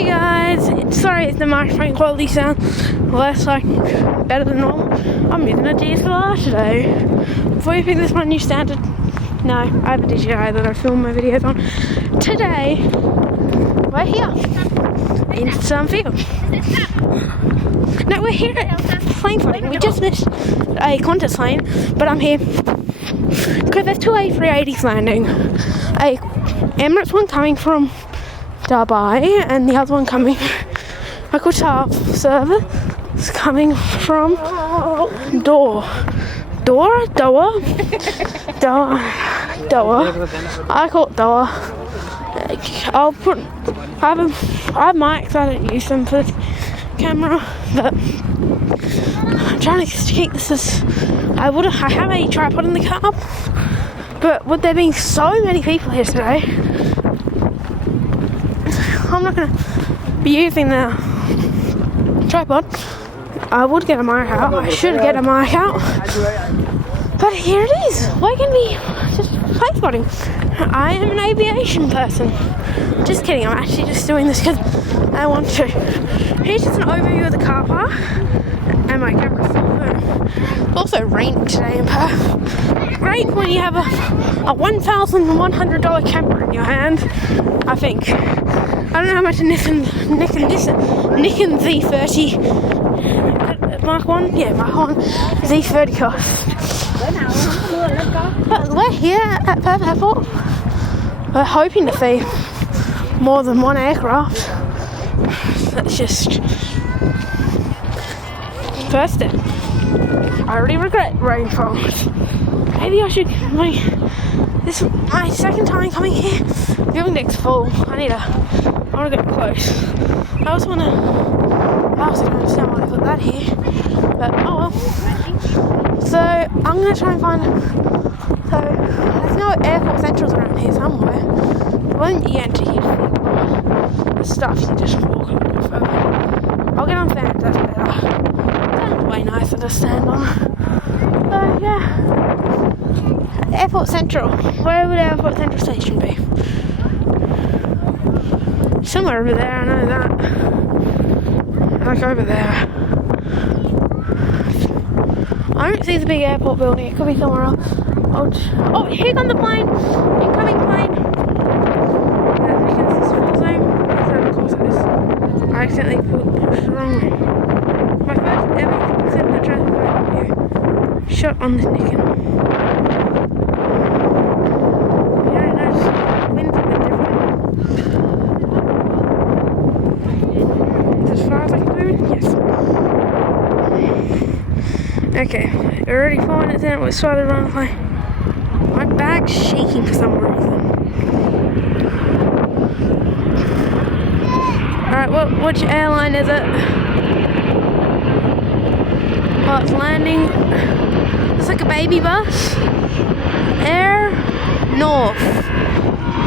Hey guys, sorry if the microphone quality sounds less better than normal. I'm using a DSLR today. Before you think this is my new standard, no, I have a DJI that I film my videos on. Today, we're here in some field. No, we're here at plane flying. We just missed a contest plane, but I'm here because there's two A380s landing. A Emirates one coming from Dubai and the other one coming, a Qatar service coming from Doha. I call it Doha. I have mics, I don't use them for the camera, but I'm trying to keep this as, I have a tripod in the car, but with there being so many people here today, I'm not going to be using the tripod. I would get a mic out. I should get a mic out. But here it is. Why can we just plane spotting? I am an aviation person. Just kidding. I'm actually just doing this because I want to. Here's just an overview of the car park and my camera. It's also raining today in Perth. Great when you have a $1,100 camera in your hand, I think. I don't know how much a Nikon Z30 Mark 1? Yeah, Mark 1 Z30 costs. But we're here at Perth Airport. We're hoping to see more than one aircraft. That's just first step. I already regret rainfall. Maybe I should this is my second time coming here. Viewing deck's full. I want to get close. I also don't understand why I put that here. But oh well. So I'm gonna try and find, there's no airport centrals around here somewhere. When you enter here, the stuff you just walk over. I'll get on sand, that's better. Sand's way nicer to stand on. So yeah. Airport Central. Where would Airport Central Station be? Somewhere over there, I know that. Like over there. I don't see the big airport building, it could be somewhere else. Oh, here comes the plane! Incoming plane! Because this full zone, of course it is. I accidentally pushed the wrong way. My first ever accident traffic video shot on this Nikon. Okay, we're already 4 minutes in, we started running the plane. My bag's shaking for some reason. Alright, which airline is it? Oh, it's landing. It's like a baby bus. Air North.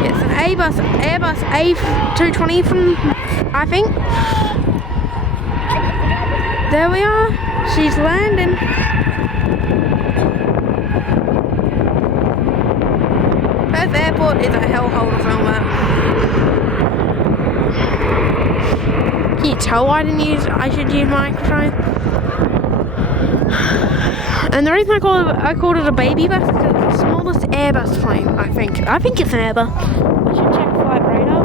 It's an Airbus A380 from, I think. There we are. She's landing. Perth Airport is a hellhole to film at. Can you tell I should use microphone? And the reason I called it a baby bus is because it's the smallest airbus plane, I think. I think it's an airbus. I should check flight radar.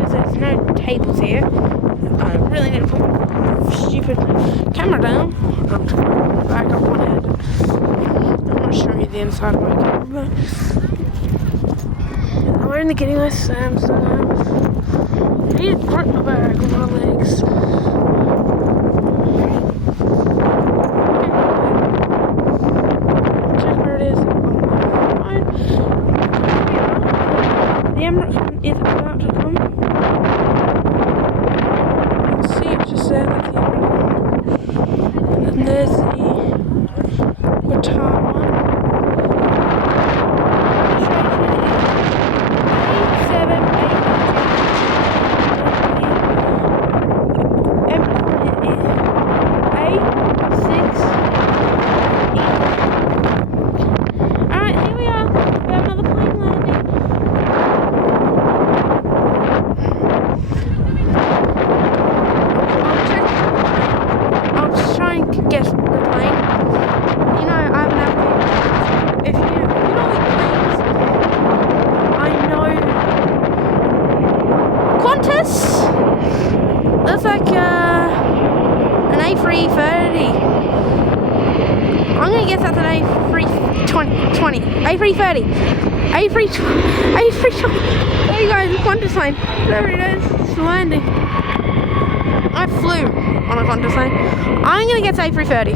Because there's no tables here. I really need to put my stupid camera down. Back up one head. I'm not showing you the inside of my camera, but I'm wearing the Getting West Sam, so I need to grip my bag with my legs. Check where it is. The Emirates one is about to come. See, it's just there, that's the Emirates one. And then there's the Qatar one. Alright, here we are. We have another plane landing. A330. A320. There you go, the Qantas plane. There it is. It's landing. I flew on a Qantas plane. I'm gonna get to A330.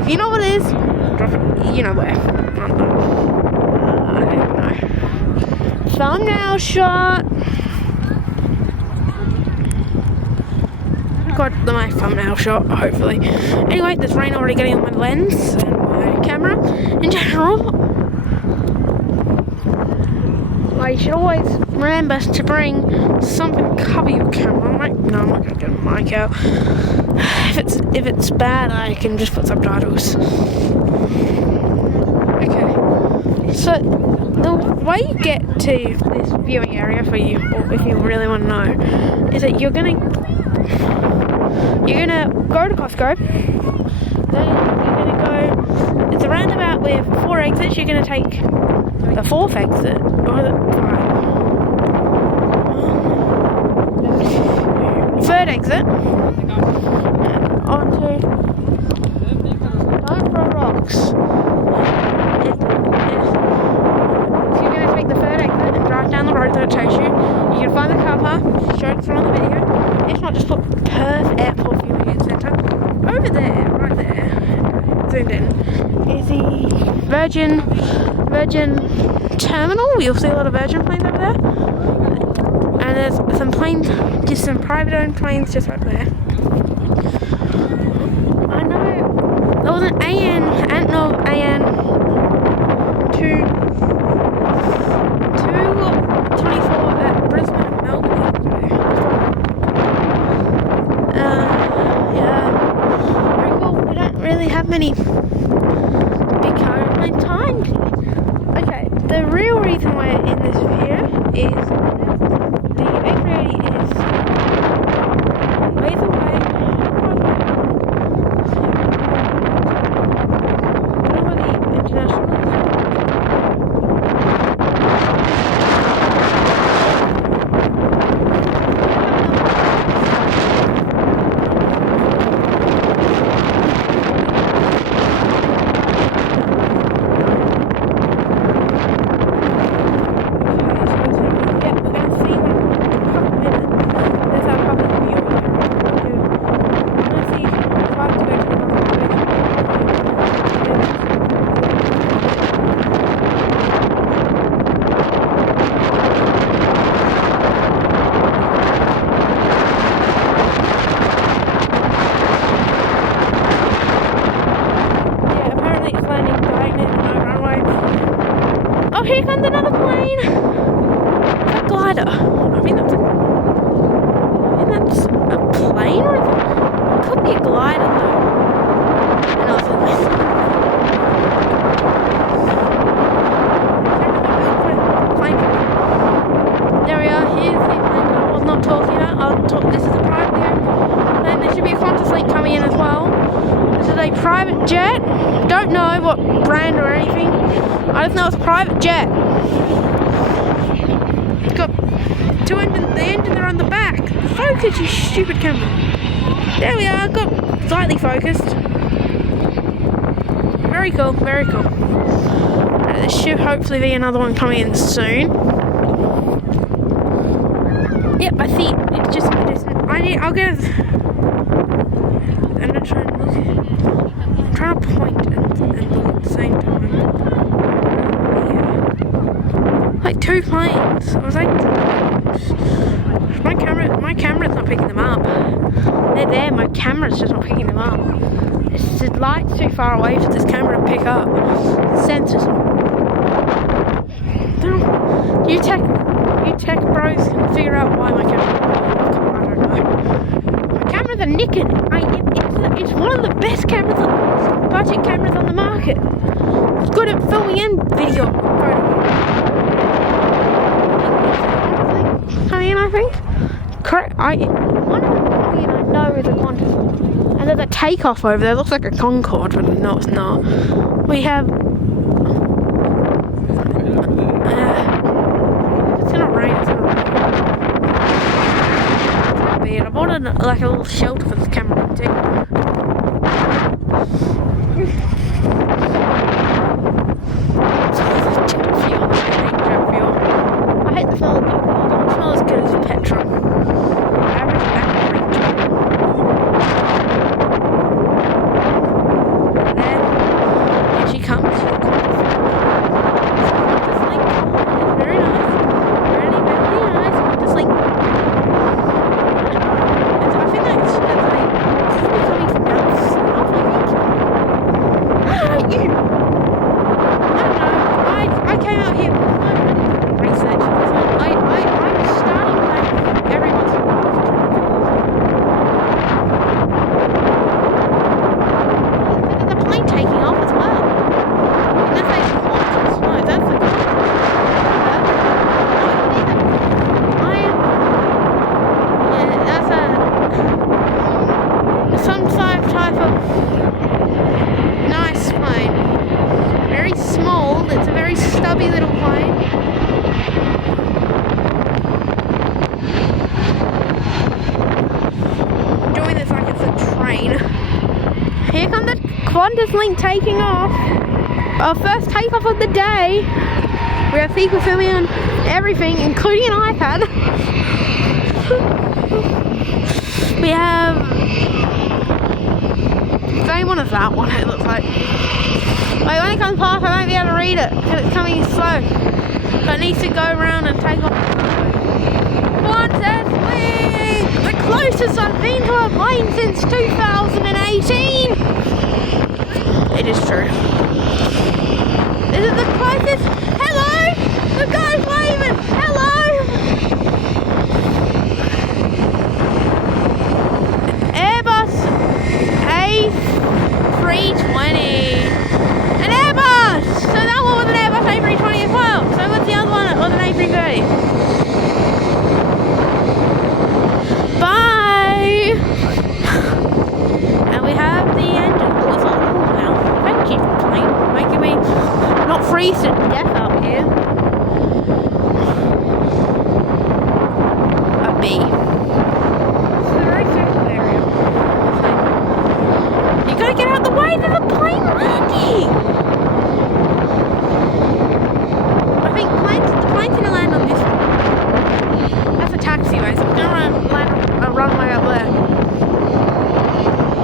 If you know what it is, drop it. You know where. I don't know. Thumbnail shot. Got my thumbnail shot, hopefully. Anyway, there's rain already getting on my lens and my camera in general. Like, you should always remember to bring something to cover your camera. No, I'm not gonna get a mic out. If it's bad, I can just put subtitles. Okay. So the way you get to this viewing area for you, or if you really want to know, is that you're gonna go to Costco. Then you're gonna go. It's a roundabout with 4 exits. You're gonna take the 4th exit, or the 3rd exit. Onto. Don't throw rocks. You're gonna take the 3rd exit and drive down the road that it takes you. You can find the car park. Show it on the video. If not, just put Perth Airport Viewing Centre. Over there, right there, zoomed in, is the Virgin Terminal. You'll see a lot of Virgin planes over there. And there's some planes, just some private owned planes just right there. I know, there was an AN 224 at Brisbane and Melbourne yesterday. Really have many big cargo plane times. Okay, the real reason why I'm in this video is the A380 is ways away. Here comes another plane. It's a glider. I think that's a plane, or it could be a glider though. And also plane. There we are. Here's the plane that I was not talking about. This is a privately owned plane. There should be a Qantas link coming in as well. This is a private jet. Don't know what brand or anything. I just know it's a private jet. It's got 2 engines. The engines are on the back. Focus, you stupid camera. There we are. Got slightly focused. Very cool. Very cool. There should hopefully be another one coming in soon. Yep, I see. It's just. I'll get. I'm not trying to look. I'm trying to point and look at the same time. Like 2 planes. I was like, my camera's not picking them up. They're there, my camera's just not picking them up. It's the light's too far away for this camera to pick up. Sensors. You tech bros can figure out why my camera. I don't know. My camera's a Nikon. It's one of the best cameras, budget cameras on the market. It's good at filming and video. I think. Correct. One of them I know is a Qantas. And there's a takeoff over there. It looks like a Concorde, but no, it's not. We have. It's gonna rain. It's gonna rain. I bought like a little shelter for this camera too. Link taking off. Our first takeoff of the day. We have people filming on everything, including an iPad. We have same one as that one, it looks like. Like when it comes past, I won't be able to read it because it's coming slow. So it needs to go around and take off. Qantas Link! The closest I've been to a plane since 2018. It is true. Is it the closest? Hello! The guy's waving! Hello! Airbus A320. An Airbus! So that one was an Airbus A320 as well. So what's the other one? It was an A330. Bye! And we have the engine. Oh, it's all cool now. Thank you for making me not freeze to death up here. A B. This is a very simple area. You gotta get out of the way, there's a plane landing! I think the plane's gonna land on this one. That's a taxiway, so it's gonna land on a runway up there.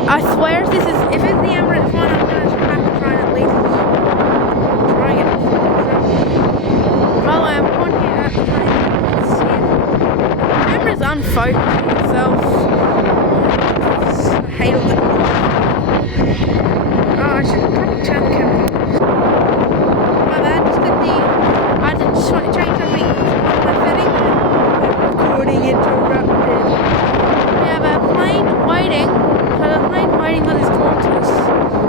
I swear if it's the Emirates one, I'm gonna have to try and at least try and get it. By the way, I'm pointing at the plane. The camera's unfocused itself. I hate all the... Oh, I should probably turn the camera. My bad, I just want to change something on my setting. Recording interrupted. We have a plane waiting. So the plane waiting on this Qantas.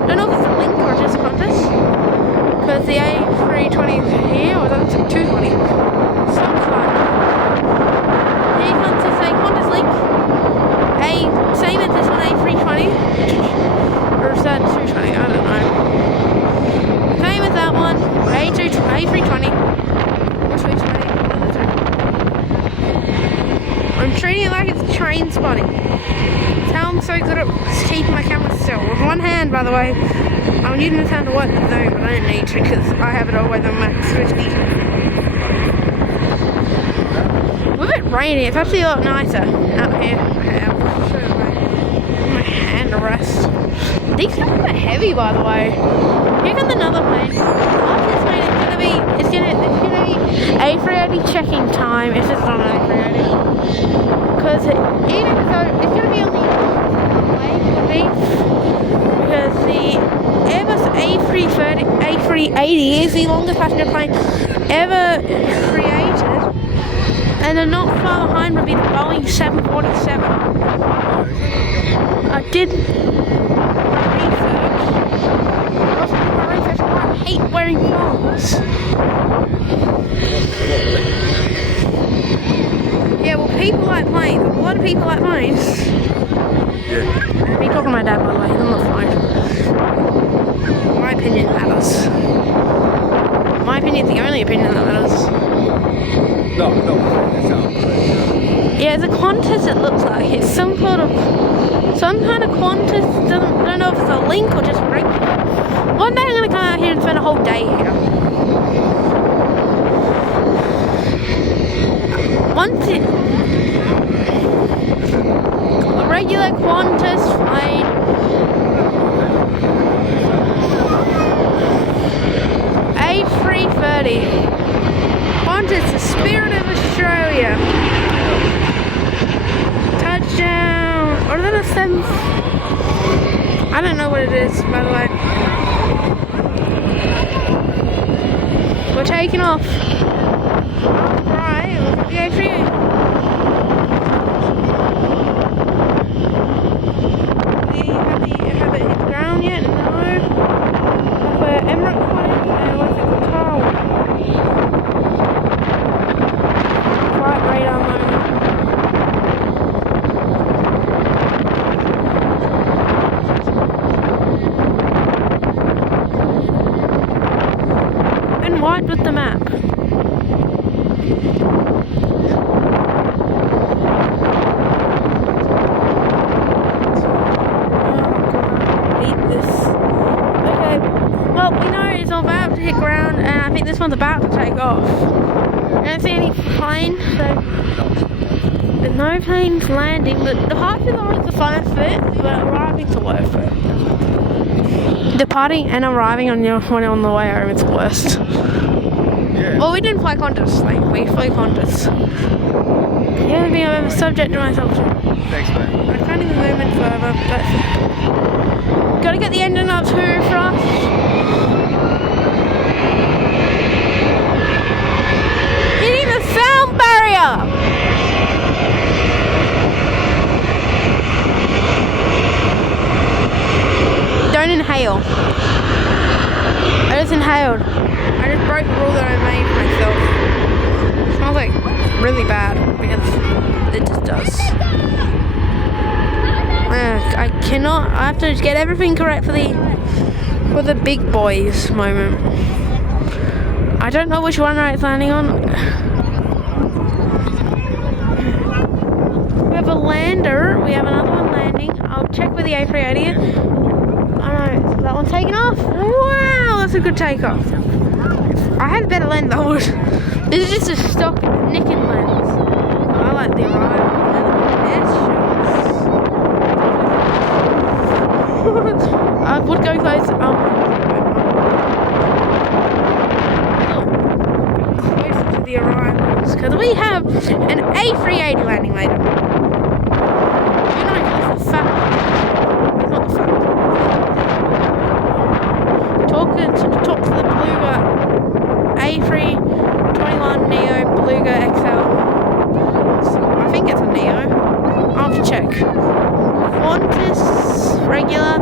Don't know if it's a Link or just Qantas. Because the A320 is here, or that's a 220. Sounds like. Here comes this Qantas Link. Same as this one, A320. Or is that 220? I don't know. Same as that one. A320. Or 220. I'm treating it like it's train spotting. That's how I'm so good at keeping my camera still. With one hand, by the way. I'm using this hand to work the zone, but I don't need to because I have it always on max 50. With it raining, it's actually a lot nicer out here. I'll show you my hand to rest. These are a bit heavy, by the way. Here comes another plane. After this plane, it's gonna be A380 checking time if it's not an A380. Because even though it's gonna be on the way, because the Airbus A380 is the longest passenger plane ever created, and then not far behind would be the Boeing 747. I did research. I hate wearing clothes. Yeah, well, people like planes. A lot of people like planes. Yeah. Me talking to my dad, by the way. I'm not fine. My opinion matters. My opinion is the only opinion that matters. No. Yeah, it's a Qantas, it looks like. It's some kind of Qantas. I don't know if it's a Link or just regular. One day I'm going to come out here and spend a whole day here. A regular Qantas flight. A330. Qantas, the spirit of Australia. Touchdown. Or is that a 7? I don't know what it is, by the way. We're taking off. Right, look at the A380. Have it hit the ground yet? No. For Emirates one, what's it called? Carl. Flight radar moment. And white with the map. we know it's all about to hit ground, and I think this one's about to take off. I don't see any plane, so there's no planes landing. The departure is always the funnest bit, but arriving's the worst bit. Departing and arriving when you're on the way home is the worst. Yeah. Well, we didn't fly Qantas, we flew Qantas. The only thing I've ever subjected myself to. Thanks, mate. I can't even move it further, but gotta get the engine up too for us. Hitting the sound barrier! Don't inhale. I just inhaled. I just broke the rule that I made for myself. It smells like really bad because it just does. I cannot. I have to get everything correct for the big boys moment. I don't know which one it's landing on. We have a lander. We have another one landing. I'll check with the A380. Oh no, so that one's taking off. Wow, that's a good takeoff. I had a better lens. I would. This is just a stock Nikon lens. I like the arrival. I would go close. Closer to the arrivals because we have an A380 landing later. You know, it's the fat. It's not the fat. Talk to the Beluga A321 Neo Beluga XL. I think it's a Neo. I'll have to check. Qantas regular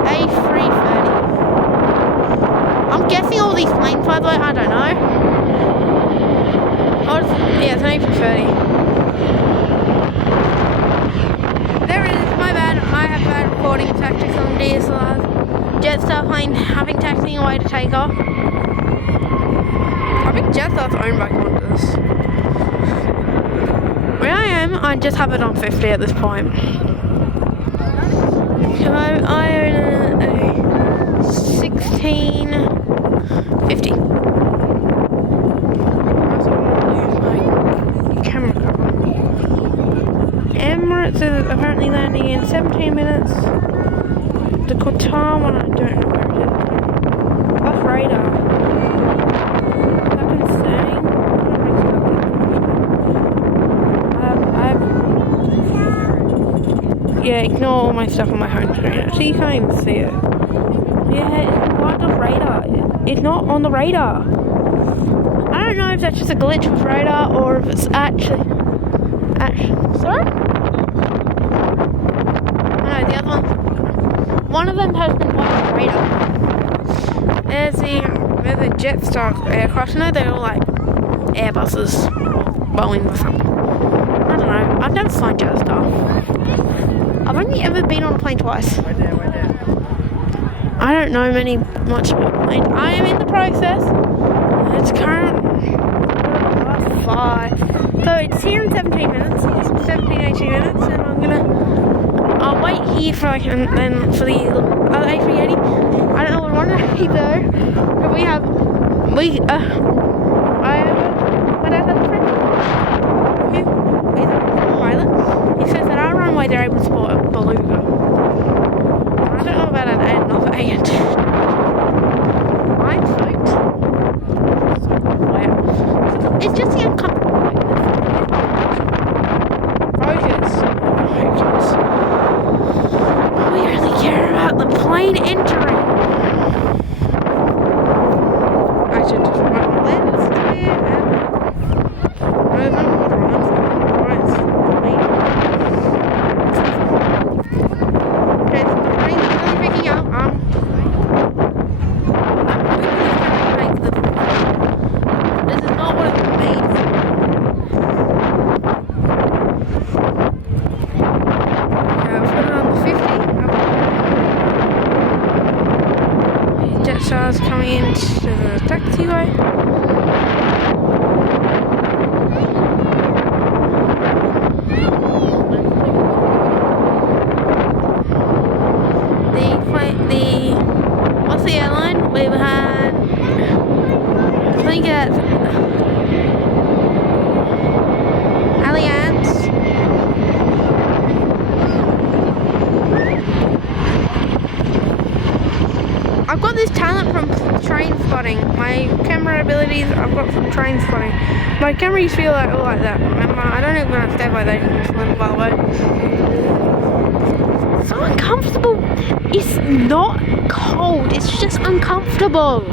A330. I'm guessing all these planes fly, but I don't know. Yeah, it's an A330. There it is, my bad. I have bad recording tactics on DSLRs. Jetstar plane having taxiing away to take off. I think Jetstar's owned by Qantas. Where I am, I just have it on 50 at this point. So I own a 1650. Camera cover. Emirates is apparently landing in 17 minutes. The Qatar one, I don't know where it is. That's radar. I've been saying. Yeah, ignore all my stuff on my home screen. Actually, you can't even see it. Yeah, it's part of radar. It's not on the radar. I don't know if that's just a glitch with radar or if it's actually. Sorry? No, the other one. One of them has been on the radar. There's a Jetstar aircraft. No, they're all like airbuses, Boeing or something. I don't know. I've never flown Jetstar. I've only ever been on a plane twice. Right there. I don't know much about planes. I am in the process. It's current 5. So it's here in 17 minutes, 18 minutes, and I'll wait here for and then for the other A380. I don't know what one though, but my dad has a friend who is a pilot. He says that our runway they're able to support a Beluga. I don't know about another A&. I'm soaked. Wow. It's just the uncomfortable. Focus. We only care about the plane entering. I should just write my lens here and okay, so the plane is really picking up. This is not what it's made for. Alliance. I've got this talent from train spotting. My camera abilities I've got from train spotting. My camera used to be all like that. Remember? I don't even have stabilization, by the way. So uncomfortable. It's not cold. It's just uncomfortable.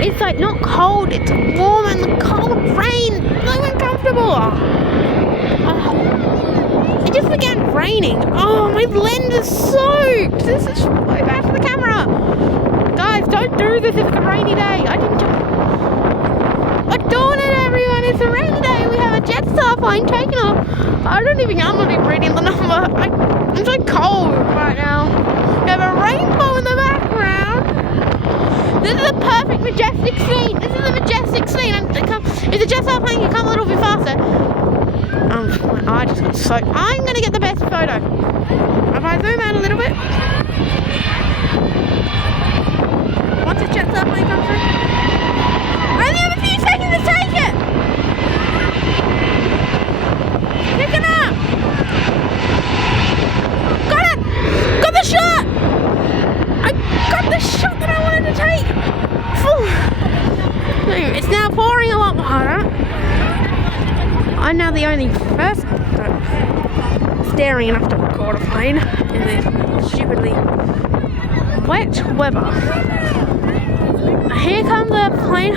It's like not cold. It's warm and the cold rain. It's like uncomfortable. It just began raining. Oh, my lens is soaked. This is way bad for the camera. Guys, don't do this if it's a rainy day. I'm doing it, everyone. It's a rainy day. We have a Jetstar plane taking off. I'm not even reading the number. I'm so cold right now. We have a rainbow in the background. This is a perfect majestic scene. This is a majestic scene. If the Jetstar plane can come a little bit faster. I just got soaked. I'm going to get the best photo. If I zoom out a little bit. Once the Jetstar plane comes through. I only have a few seconds to take it. Pick it up. Got it. Got the shot. I got the shot that I wanted to take. It's now pouring a lot harder. I'm now the only person staring enough to record a plane in this stupidly wet weather. Here comes the plane. I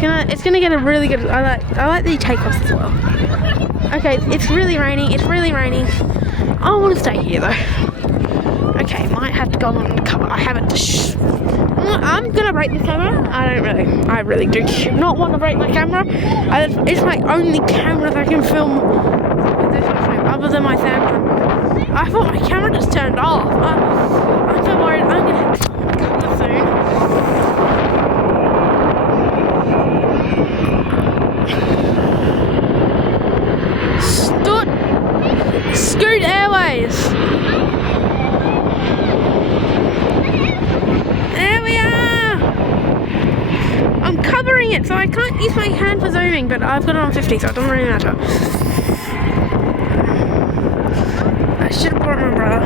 know it's gonna get a really good. I like the takeoffs as well. Okay, it's really raining. It's really raining. I want to stay here though. Okay, might have to go on the cover. I haven't. I'm gonna break this camera. I really do not want to break my camera. It's my only camera that I can film with this phone, other than my Samsung. I thought my camera just turned off. I'm so worried. I'm gonna cover soon. Scoot Airways. There we are. I'm covering it, so I can't use my hand for zooming, but I've got it on 50, so it doesn't really matter. I should have brought my umbrella.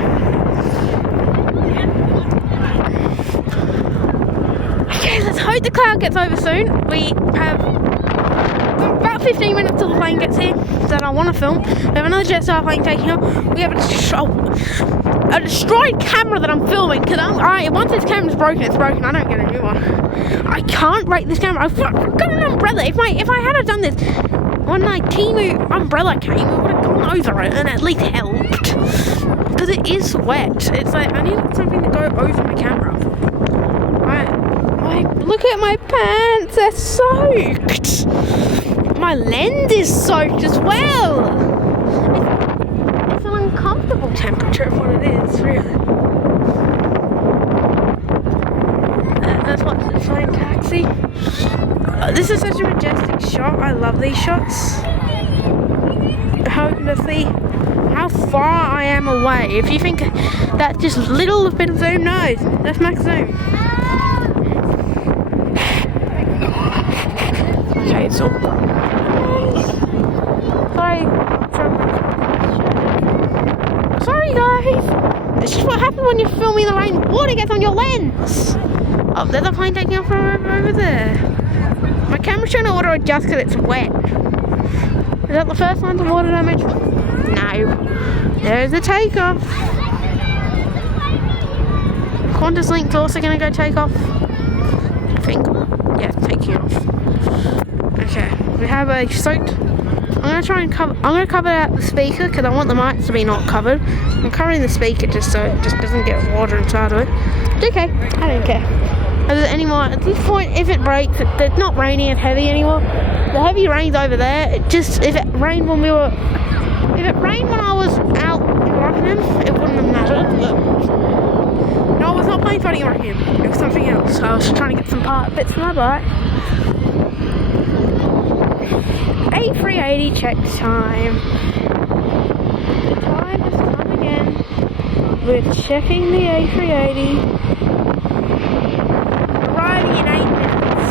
Okay, let's hope the cloud gets over soon. We have about 15 minutes till the plane gets here that I want to film. We have another Jetstar plane taking off. We have a destroyed camera that I'm filming because once this camera's broken, it's broken. I don't get a new one. I can't break this camera. I've got an umbrella. If I had done this when my Timu umbrella came, it would have gone over it and at least helped. Because it is wet. It's like I need something to go over my camera. Look at my pants. They're soaked. My lens is soaked as well. It's an uncomfortable temperature of what it is, really. That's what the flying taxi. This is such a majestic shot. I love these shots. Hoping to see how far I am away. If you think that's just a little bit of zoom, no, that's max zoom. Okay, it's all Sorry guys. This is what happens when you're filming the rain. Water gets on your lens. Oh, there's a plane taking off from over there. My camera's trying to auto adjust because it's wet. Is that the first line of water damage? No. There's the takeoff. Qantas Link's also going to go take off. I think. Yeah, taking off. Okay, we have a soaked. I'm gonna cover out the speaker because I want the mics to be not covered. I'm covering the speaker just so it just doesn't get water inside of it. It's okay, I don't care. At this point, if it breaks, it's not raining and heavy anymore. The heavy rain's over there. If it rained when I was out in Rockingham, it wouldn't have mattered. But no, I was not playing fighting in Rockingham. It was something else. I was trying to get some bits for my bike. A380 check time. The time has come again. We're checking the A380. Arriving in 8 minutes.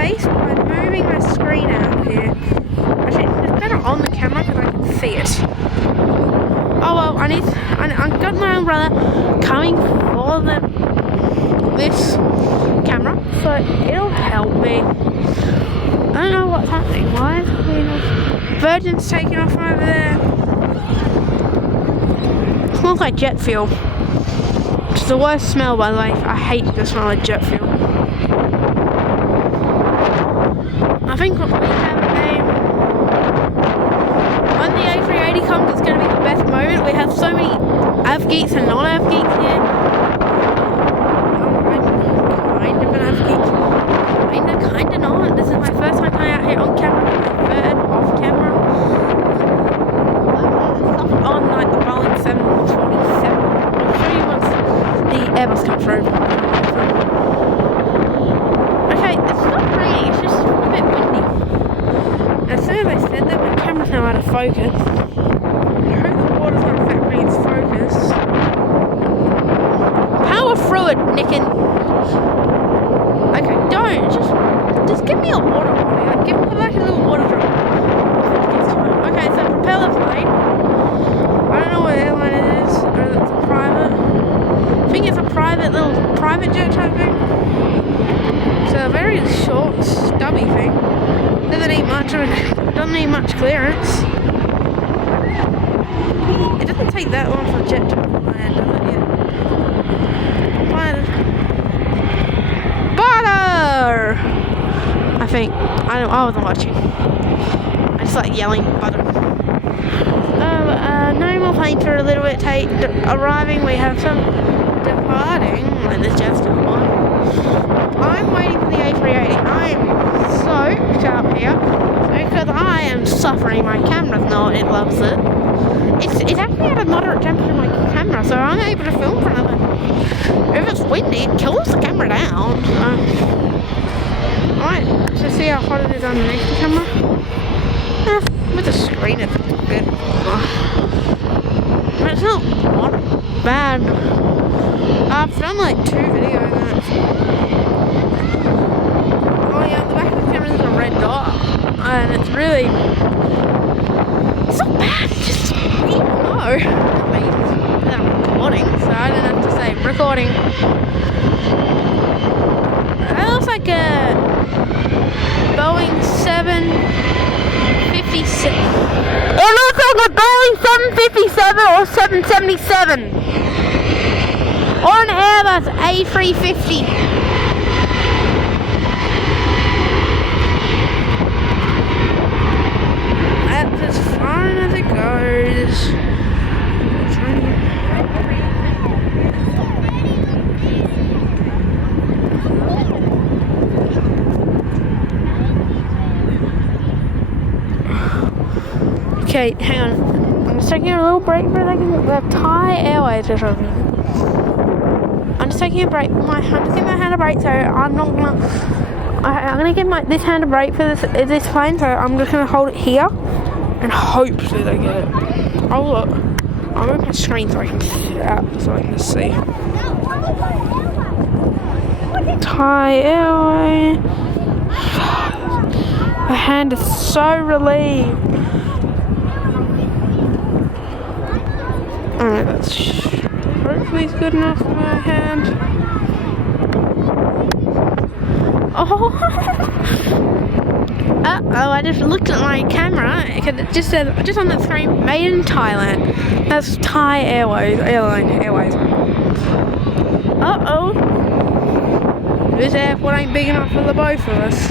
space by moving my screen out here. Actually, it's better on the camera because I can see it. Oh well, I've got my umbrella coming for this camera, so it'll help me. I don't know what's happening. Why? Virgin's taking off from over there. It smells like jet fuel. Which is the worst smell, by the way. I hate the smell of jet fuel. I think we have when the A380 comes, it's going to be the best moment. We have so many AV geeks and non-AV geeks here. I'm kind of an AV geek. Kinda not. This is my first time coming out here on camera, my third off camera. On like the Boeing 747. I'll show you once the airbus comes through. Okay, it's not raining, it's just a bit windy. As soon as I said that, my camera's now out of focus. I hope the water's not affecting its focus. Power through it, Nicken. Okay, don't. Just give me a water body. Like, give me like a little water drop. Okay, so propeller plane. I don't know what airline it is. Or it's a private. I think it's a private jet type thing. It's a very short, stubby thing. Doesn't need much clearance. It doesn't take that long for a jet to land, does it? Yeah. Butter! I think. I wasn't watching. I just like yelling butter. No more planes for a little bit arriving. We have some departing. And there's just one. I'm waiting for the A380. I am so sharp here because I am suffering. My camera's not. It loves it. It's actually at a moderate temperature my camera, so I'm able to film from it. If it's windy, it kills the camera down. Alright, let's see how hot it is underneath the camera. With the screen it's a bit. It's not bad. I've done like 2 videos on it. Oh yeah, the back of the camera is a red dot. And it's really. It's not bad, it's just. No. I'm recording, so I don't have to say recording. That looks like a Boeing 757. It looks like a Boeing 757 or 777. Or an Airbus A350. That's as far as it goes. Okay, hang on. I'm just taking a little break for a second. We have Thai Airways or something. I'm just taking a break. I'm just giving my hand a break, so I'm not gonna. I'm gonna give this hand a break for this plane, so I'm just gonna hold it here and hope that I get it. Oh look, I'll move my screen so I can see. Thai Airways. My hand is so relieved. Alright, that's hopefully it's good enough for my hand. Oh! Uh-oh, I just looked at my camera. It just said, just on the screen, made in Thailand. That's Thai Airways. Uh-oh. This airport ain't big enough for the both of us.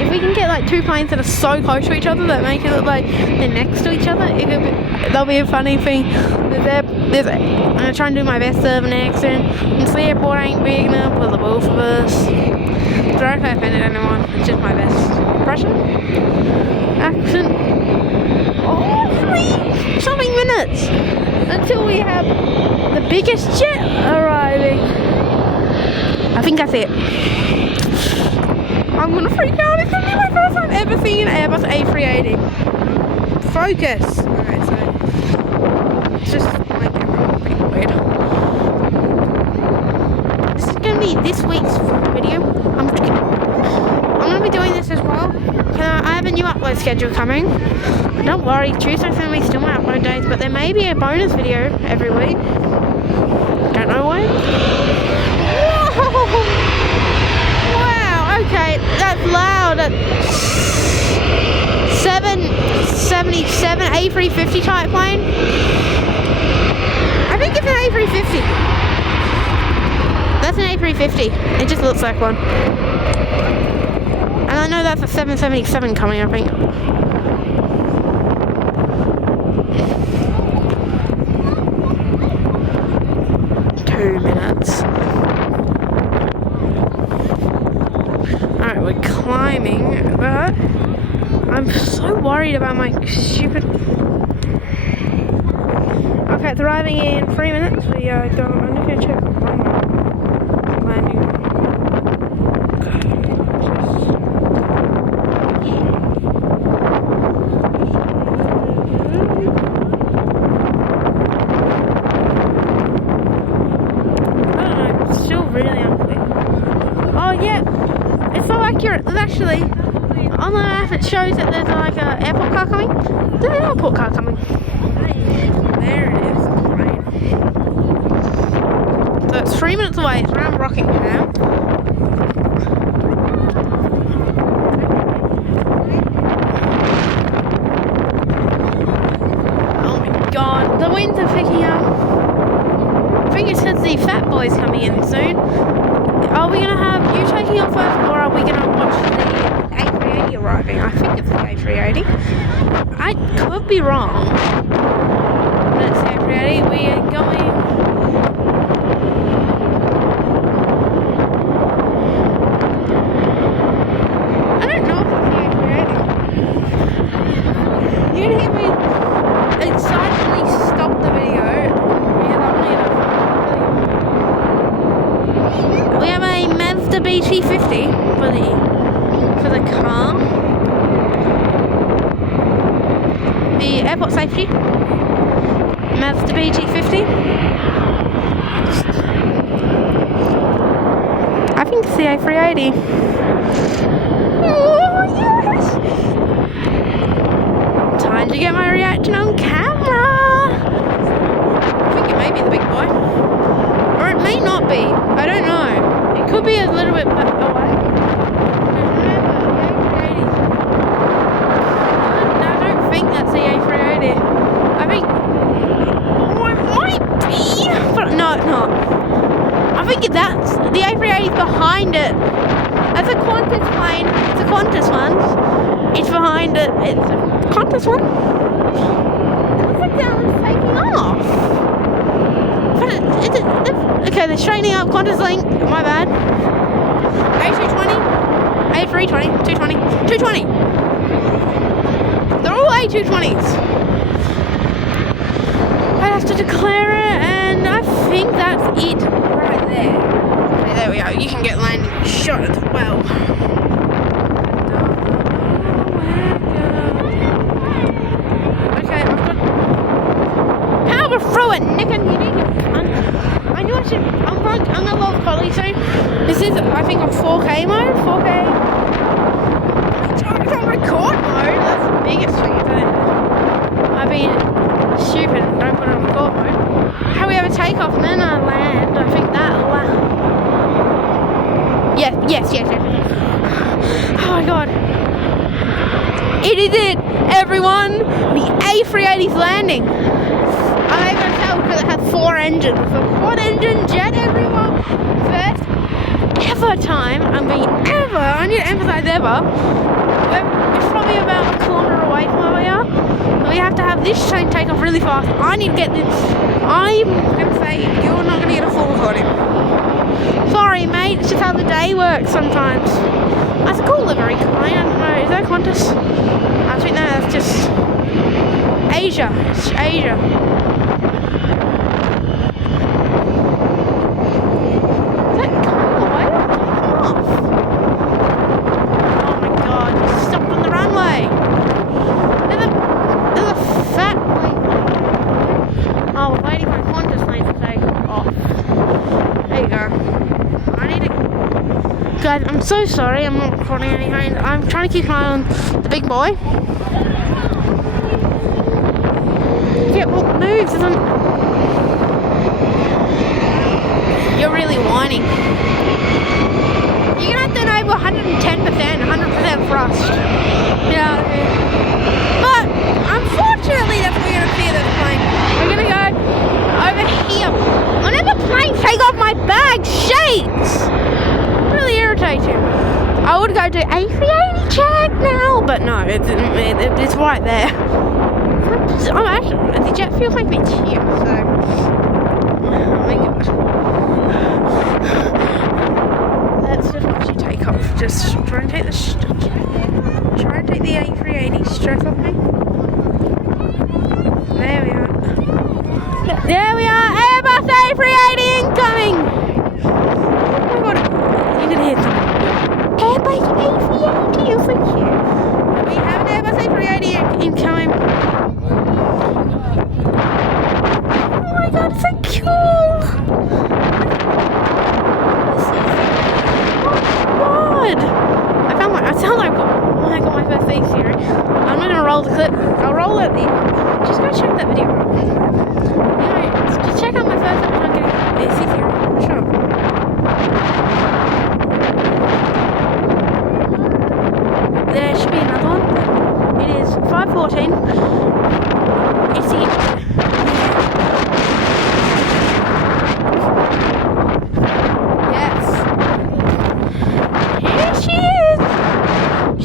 If we can get like 2 planes that are so close to each other that make it look like they're next to each other, that'll be a funny thing. I'm gonna try and do my best to have an accent. Since the airport ain't big enough for the both of us. Sorry if I offended anyone. It's just my best impression. Accent. Oh, something minutes until we have the biggest jet arriving. I think that's it. I'm gonna freak out. It's gonna be my first time ever seeing an Airbus A380. Focus. Okay, so it's just my camera being weird. This is gonna be this week's video. I'm just kidding. a new upload schedule coming. Don't worry, Tuesday's going to be still my upload days, but there may be a bonus video every week. Don't know when. Whoa! Wow, okay, that's loud. That's 777 A350 type plane. I think it's an A350. That's an A350. It just looks like one. And I know that's a 777 coming, I think. Alright, we're climbing, but I'm so worried about my stupid... Okay, it's arriving in 3 minutes. I'm just going to check landing. Actually, on the map it shows that there's like an airport car coming. There's an airport car coming. There it is. So it's 3 minutes away. It's around Rockingham. Oh my god, the winds are picking up. I think it says the fat boy's coming in soon. Are we going to have you taking off first, or are we going to watch the A380 arriving? I think it's the A380. I could be wrong. But it's the A380. We are going... I don't know if it's the A380. You can hear me excitedly stop the video. We have a Mazda BT50 for the car. The airport safety. Mazda BT50. I think it's the A380. Oh yes! Time to get my reaction on camera. I think it may be the big boy. Or it may not be. I don't know. It could be a little bit away. I don't think that's the A380. I think... Oh, it might be. But no, it's not. I think that's... The A380 is behind it. That's a Qantas plane. It's a Qantas one. It's behind it. It's a Qantas one. It looks like that one's taking off. Okay, they're straightening up. Qantas link. My bad. A220, A320, 220, 220. They're all A220s. I have to declare it, and I think that's it right there. Okay, there we go. You can get landing shot as well. Okay, I've got power through it, Nick, and you need to... I knew I should... I'm gonna log quality soon. This is, I think, on 4K mode. 4K. It's on record mode. That's the biggest thing, isn't it? I've been stupid and don't put it on record mode. How we have a takeoff and then a land. I think that land. Yes. Oh my god. It is it, everyone. The A380's landing. I'm able to tell because it has 4 engines. So 4-engine jet, everyone. First ever time, I need to emphasize ever. It's probably about a kilometre away from where we are. So we have to have this train take off really fast. I need to get this. I'm going to say you're not going to get a full recording. Sorry, mate. It's just how the day works sometimes. That's a cool livery. I don't know. Is that Qantas? I think no, that's just Asia. It's Asia. Go guys, I'm so sorry. I'm not recording anything. I'm trying to keep an eye on the big boy. Yeah, well, moves isn't. You're really whining. You're gonna have to enable 110%, 100% thrust. Yeah. But unfortunately, that's what we're gonna see this plane. We're gonna go over here. Whenever planes take off, my bag shakes. Really irritating. I would go do a380 check now, but no, it's right there. I'm actually, the jet feels like it's here, so. Oh my god. Let's just watch you take off. Just try and take the A380 stress off me. There we are. There we are! Airbus A380 incoming! Oh my god, you can hear something. Airbus A380, you're so cute. We have an Airbus A380 incoming. Oh my god, so cool! I sound like when I got my first thing Siri. I'm not gonna roll the clip. I'll roll it the. Just go check that video out. Just check out my first ever time getting a Siri. Sure. There should be another one. It is 5:14. It's the.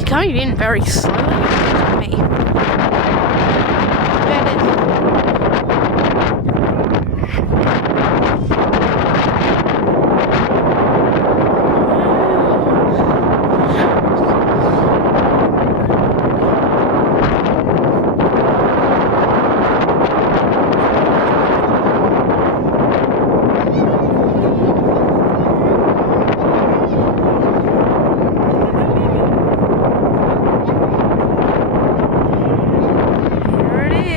Coming in very slowly to me. There it is.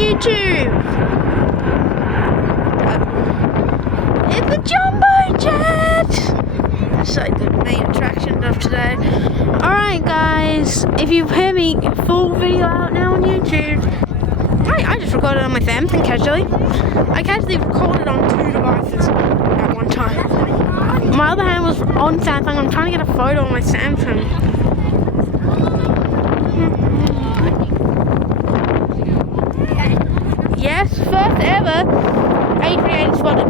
YouTube. It's the jumbo jet. That's like the main attraction of today. Alright guys, if you've heard me, full video out now on YouTube. I just recorded on my Samsung casually. I casually recorded on 2 devices at one time. My other hand was on Samsung. I'm trying to get a photo on my Samsung. Yes, first ever A380 spotted.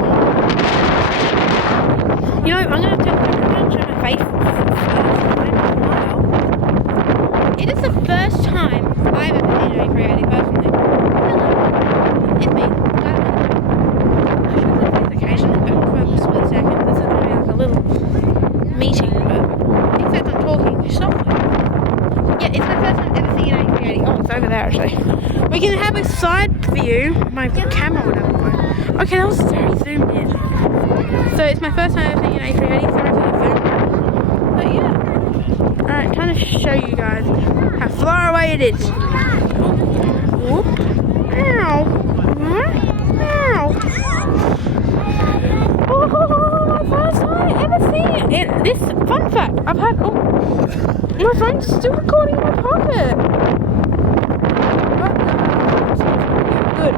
You know, I'm going to show my face. It is the first time I've ever seen an A380 personally. Hello, it's me. I should have this occasionally, but for a split second, this is going to be like a little meeting, but except I'm talking softly. Yeah, it's my first time ever seeing an A380. Oh, it's over there actually. We can have a side view. My camera would have one. Okay, that was very zoomed in. So it's my first time ever seeing an A380. Sorry for the zoom. But yeah. Alright, trying to show you guys how far away it is. Whoop. Ow. Ow. Oh, my first time ever seeing it. This fun fact, I've had. Oh, my phone's still recording in my pocket. Good.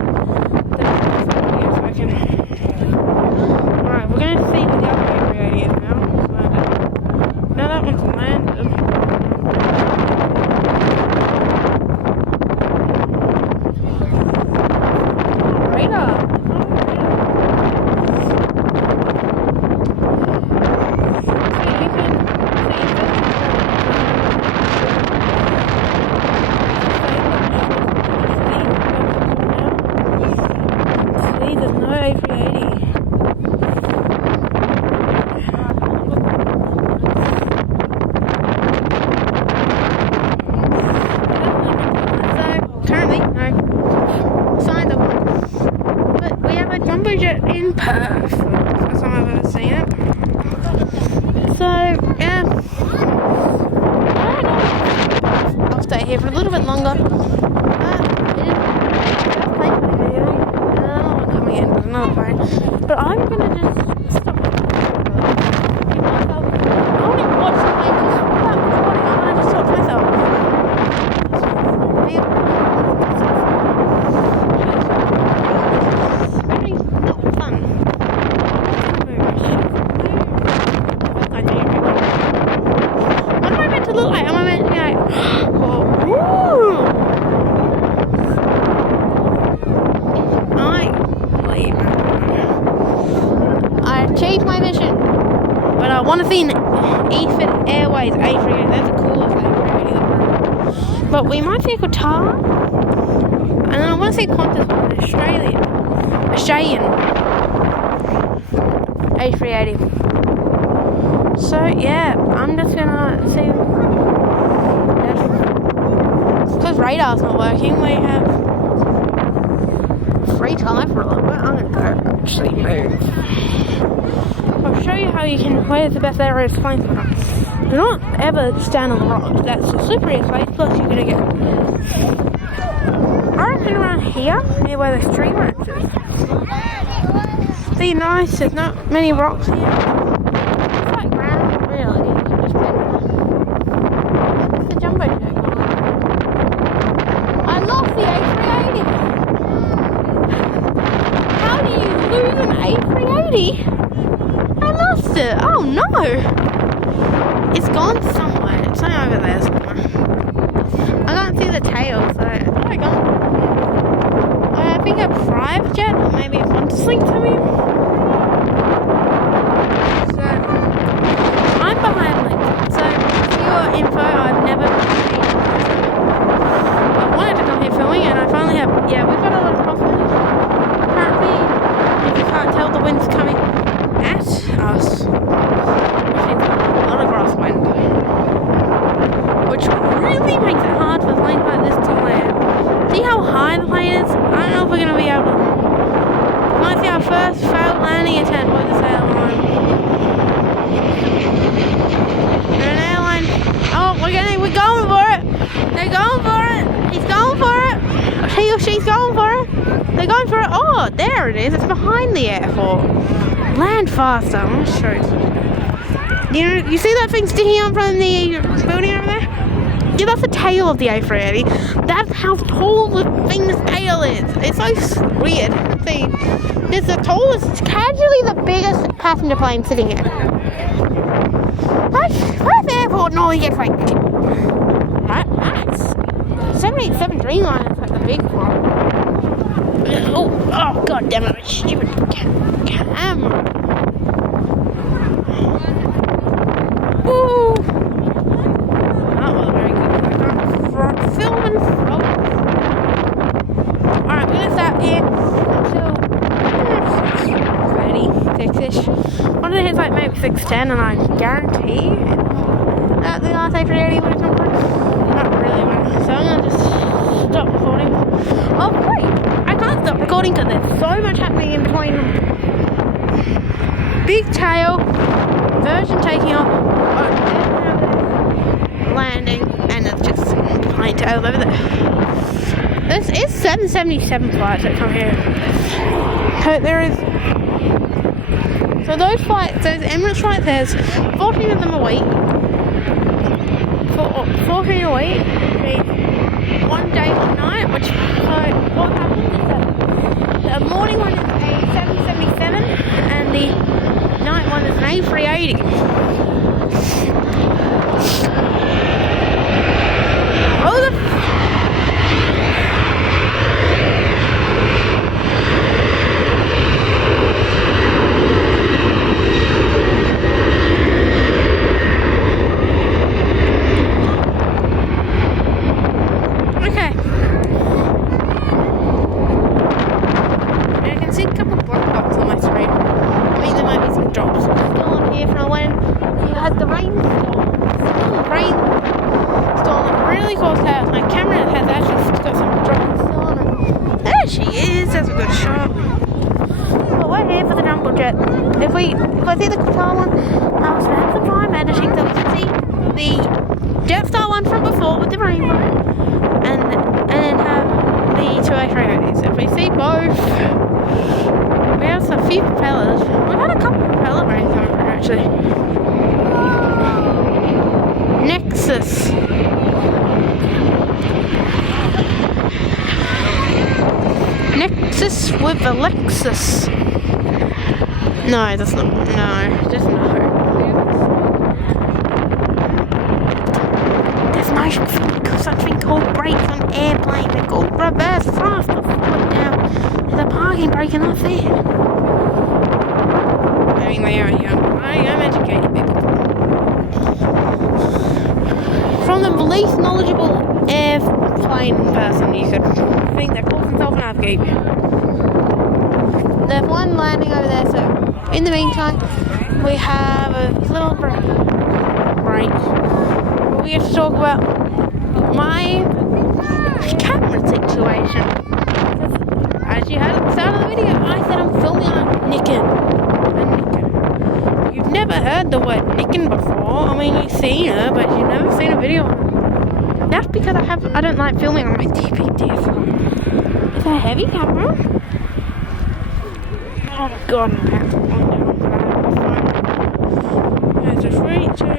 Alright, we're going to see what the other A380 is now. Now that one's landed. Radar. There's no A380. So, it in Perth. First time I've ever seen it. So, yeah. I don't know. I'll stay here for a little bit longer. Coming in with another phone. But I'm gonna just stop. I only watch the plane without recording. I'm gonna just talk to myself. Very not fun. What am I meant to look like? Am I meant to be like, oh, I achieved my mission, but I want to see an Ethan Airways A380. That's the coolest A380. But we might see a Qatar, and then I want to see Qantas, an Australian A380. So yeah, I'm just gonna see. Because radar's not working, we have free time for a little bit. I'm gonna go actually move. I'll show you how you can, where's the best area to flying from. Do not ever stand on the rocks. That's the slipperiest place, plus you're gonna get. I reckon around here, near where the tree branch is. See, nice, there's not many rocks here. It's like ground, really. Just it's the jumbo jet. I lost the A380. How do you lose an A380? I lost it. Oh no! It's gone somewhere. It's not over there somewhere. I can't see the tail, so oh my god. I think a private jet, or maybe a Qantas link to me. So I'm behind Lincoln. So for your info, I've never been. I wanted to come here filming, and I finally have. Yeah, we've got a lot of problems. Apparently, if you can't tell, the wind's coming at us. A lot of crosswind, which really makes it hard for planes like this to land. See how high the plane is? I don't know if we're going to be able to. Might see our first failed landing attempt with this airline. And an airline. Oh, we're going for it. They're going for it. He's going for it. He or she's going for it. They're going for it. Oh, there it is. It's behind the airport. Land faster. I'm going to show you. You see that thing sticking up from the building over there? Yeah, that's the tail of the A380. That's how tall the thing's tail is. It's so weird. See, it's the tallest, casually the biggest passenger plane sitting here. Perth Airport normally gets like, that's 787 Dreamliner is like the big one. Oh god damn it, stupid camera. Ooh. That was very good. I can't film and float. Alright, we're gonna start here until 6:30, 6ish. One of the hits like maybe 6:10, and I guarantee that the last A380 would have come through. Not really one. So I'm gonna just stop recording. Oh wait, I can't stop recording because there's so much happening in between them. Big tail, version taking off, landing, and it's just plane tail over there. This is 777 flights that come here. So there is. So those flights, those Emirates flights, there's 14 of them a week. 14 a week. One day, one night. Which what happens is that the morning one is a 777, and the night one is an A380. Oh, the we're here for the jumbo jet. If I see the Qatar one, I'll spend some time editing so we can see the Jetstar one from before with the rainbow, and then have the two a380s. If we see both, we have a few propellers. We've had a couple of propeller rains coming through actually. Nexus. Nexus with Alexis. No, that's not. No, just no. There's no such thing called brakes on airplane. They're called reverse thrust or forward down. There's a parking brake and that's it. I mean, they are young. I'm educated people. From the least knowledgeable airplane person you could think that calls himself an navigator. There's one landing over there, so in the meantime, we have a little break. We have to talk about my camera situation. As you heard at the start of the video, I said I'm filming on a Nikon. You've never heard the word Nikon before. I mean, you've seen it, but you've never seen a video on it. That's because I don't like filming on my DVDs. It's a heavy camera. Oh god, I'm going to one down. There's a 3, 2, 1.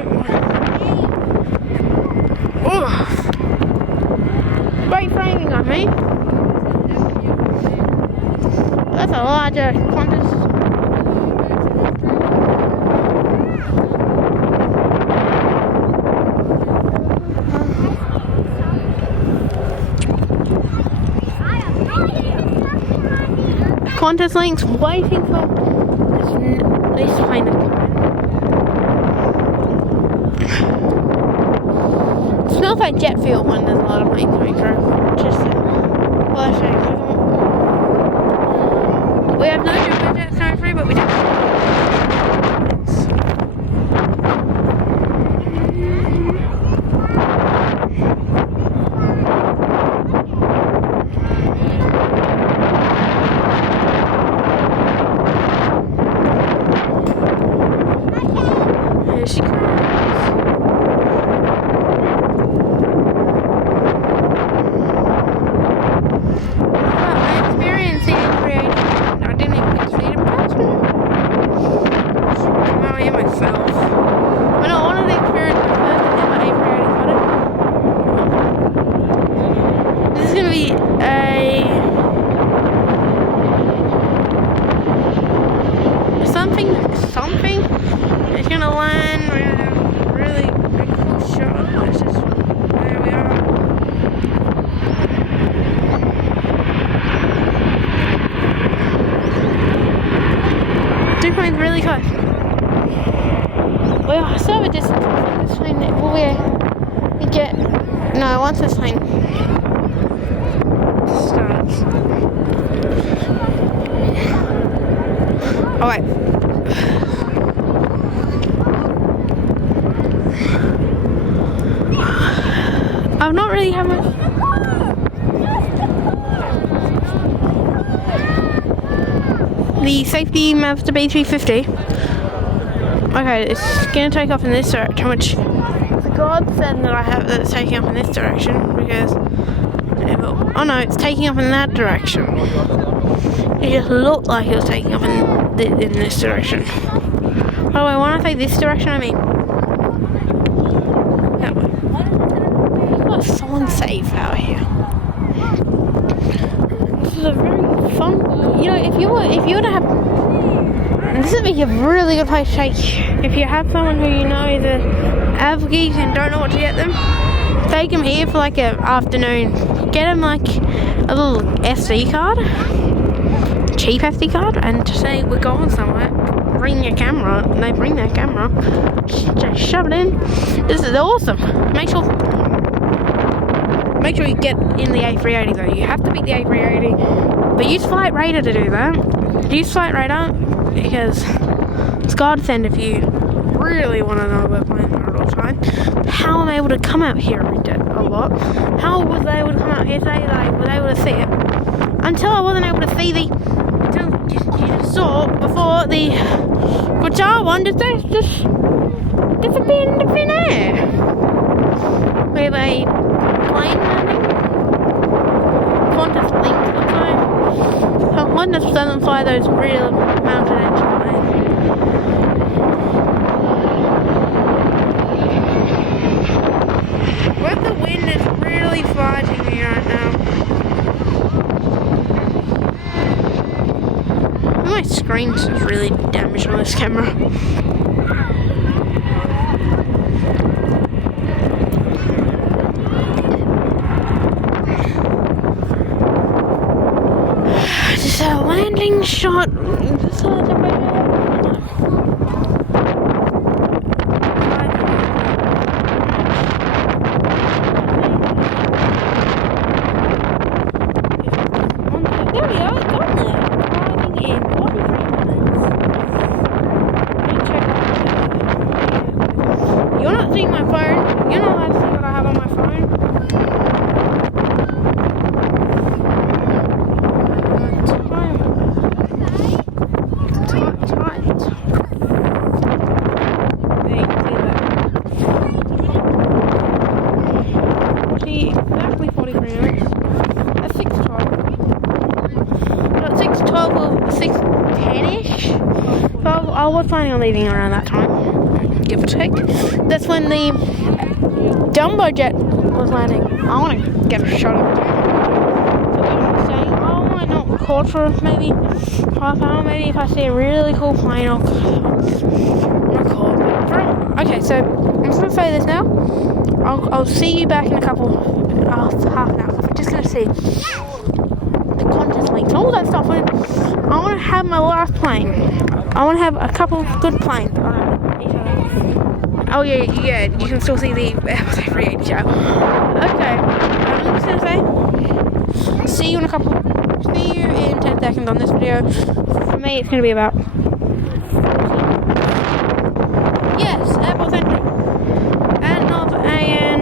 Oh! Great framing on me. That's a larger Qantas. Qantas Link's waiting for this plane to come. It smells like jet fuel when there's a lot of planes going through. Just we have no jumbo jets going through, but we do. Here she comes. My experience in A380, I didn't even get to see it in person. I am myself. But no, one of the experiences first ever A380 got it. This is going to be something. It's gonna land really cool shot. This is where we are. Two planes really close. We still have a distance from this plane. Will we get? No, once this plane starts. Oh wait. I've not really had much. The safety Mazda B350. Okay, it's gonna take off in this direction, which the godsend that I have that it's taking off in this direction because oh no, it's taking off in that direction. It just looked like it was taking off in this direction. Oh wait, when I say this direction, I mean that way. Someone safe out here. This is a very fun. You know, if you were to have, this would be a really good place to take. If you have someone who you know is a av geek and don't know what to get them, take them here for like an afternoon. Get them like a little SD card, cheap SD card, and just say we're going somewhere. Bring your camera. And they bring their camera. Just shove it in. This is awesome. Make sure you get in the A380 though. You have to beat the A380. But use Flight Radar to do that. Use Flight Radar because it's godsend if you really want to know about planes at all time. How am I able to come out here every day a lot? How was I able to come out here today that I was able to see it? Until I wasn't able to see the you just saw before the guitar one just disappeared into thin air. With a plane landing. Qantas Link looks like. So Qantas doesn't fly those real mountain engine planes. But the wind is really fighting me right now. My screen's just really damaged on this camera. Just a landing shot. There we are, got there. Driving in 43 minutes. Let me check out. You're not seeing my phone. You're not allowed to see what I have on my phone. Tight. There you can see that. See, exactly 43 minutes. That's 6:12. Not 6:12 or 6:10ish. Well, I was planning on leaving around that time, give or take. That's when the jumbo jet was landing. I want to get a shot of it. So I'm saying, I might not record for maybe half an hour. Maybe if I see a really cool plane, I'll record. Okay, so I'm just gonna say this now. I'll see you back in a couple half an hour. I'm just gonna see the Qantas links, all that stuff. I want to have my last plane. I want to have a couple of good planes. Oh yeah, you can still see the airbus a380 show. Okay, I'm just gonna say, see you in 10 seconds on this video. For me, it's gonna be about, yes, Airport Central. And North AN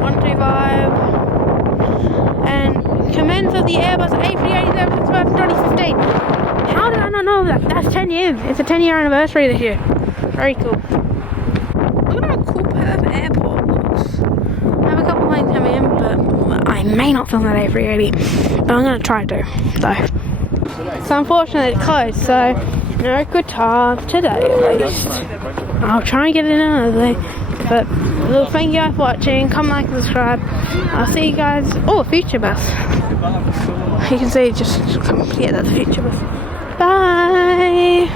125. And commence of the Airbus A380 service in 2015. How did I not know that? That's 10 years. It's a 10-year anniversary this year. Very cool. Look at how cool Perth Airport looks. I have a couple planes coming in, but I may not film that A380. But I'm going to try to, though. So unfortunately it's closed, so no guitar today at least. I'll try and get it in another day. But well, thank you guys for watching. Come like and subscribe. I'll see you guys. Oh, a future bus. You can see just, yeah, that's a future bus. Bye.